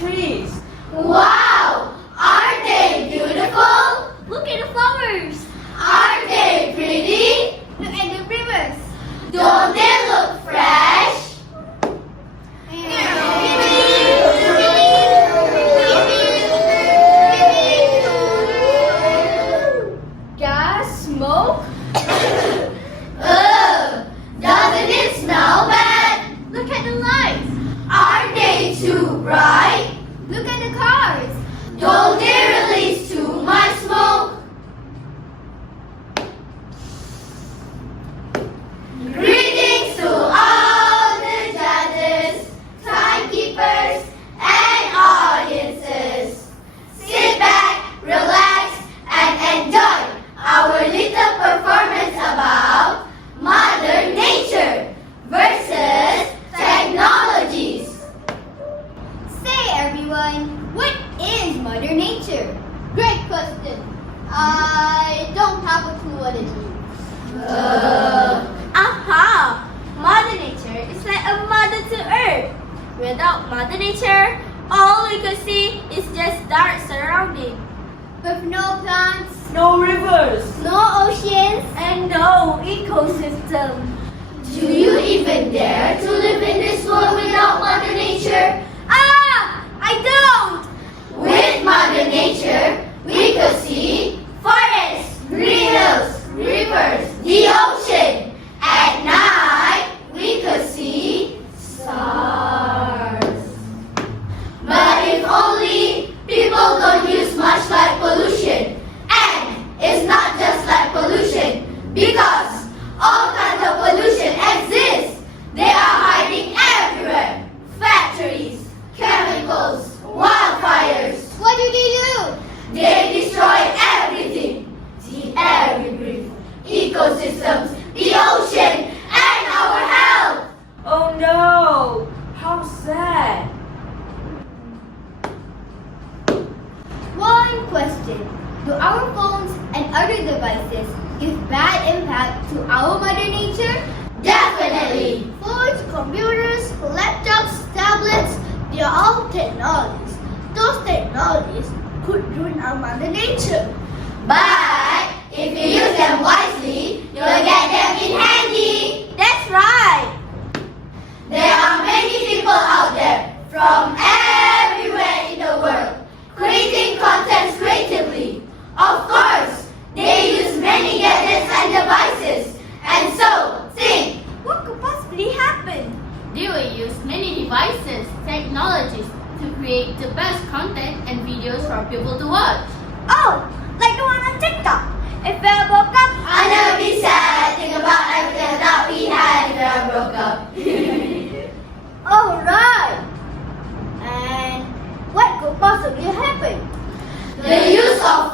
trees. Wow! Aren't they beautiful? Look at the flowers. Aren't they pretty? Look at the rivers. Don't they look fresh? Gas, smoke. Ugh! Doesn't it smell bad? Look at the lights. Aren't they too bright? Look at the cars. Don't they release too much smoke? Greetings to all the judges, timekeepers, and audiences. Sit back, relax, and enjoy our little performance about Mother Nature versus technologies. Say everyone, what is Mother Nature? Great question. I don't have a clue what it is. Aha! Mother Nature is like a mother to earth. Without Mother Nature, all we could see is just dark surrounding. With no plants, No rivers. no oceans, and no ecosystem. Do you even dare to live in this world without Mother Nature? Ah! I don't! With Mother Nature, we could see forests, green hills, rivers, the ocean. At night, we could see stars. But if only people don't use much light pollution. And it's not just light pollution, because all kinds of pollution exist. They are hiding everywhere. Factories, chemicals, wildfires. What do they do? They destroy everything. The air we breathe, ecosystems, the ocean, and our health. Oh no! How sad! One question. Do our phones and other devices give bad impact to our Mother Nature? Definitely. Phones, computers, laptops, tablets, they are all technologies. Those technologies could ruin our Mother Nature. But if you use them wisely, you'll get them in handy. That's right. There are many people out there from everywhere in the world creating content creatively. Of course, they use many gadgets and devices. And so, think, What could possibly happen? They will use many devices, technologies to create the best content and videos for people to watch. Oh, like the one on TikTok. If I woke up, I'll never be sad. Think about everything that we had if I broke up. all right. And what could possibly happen? The use of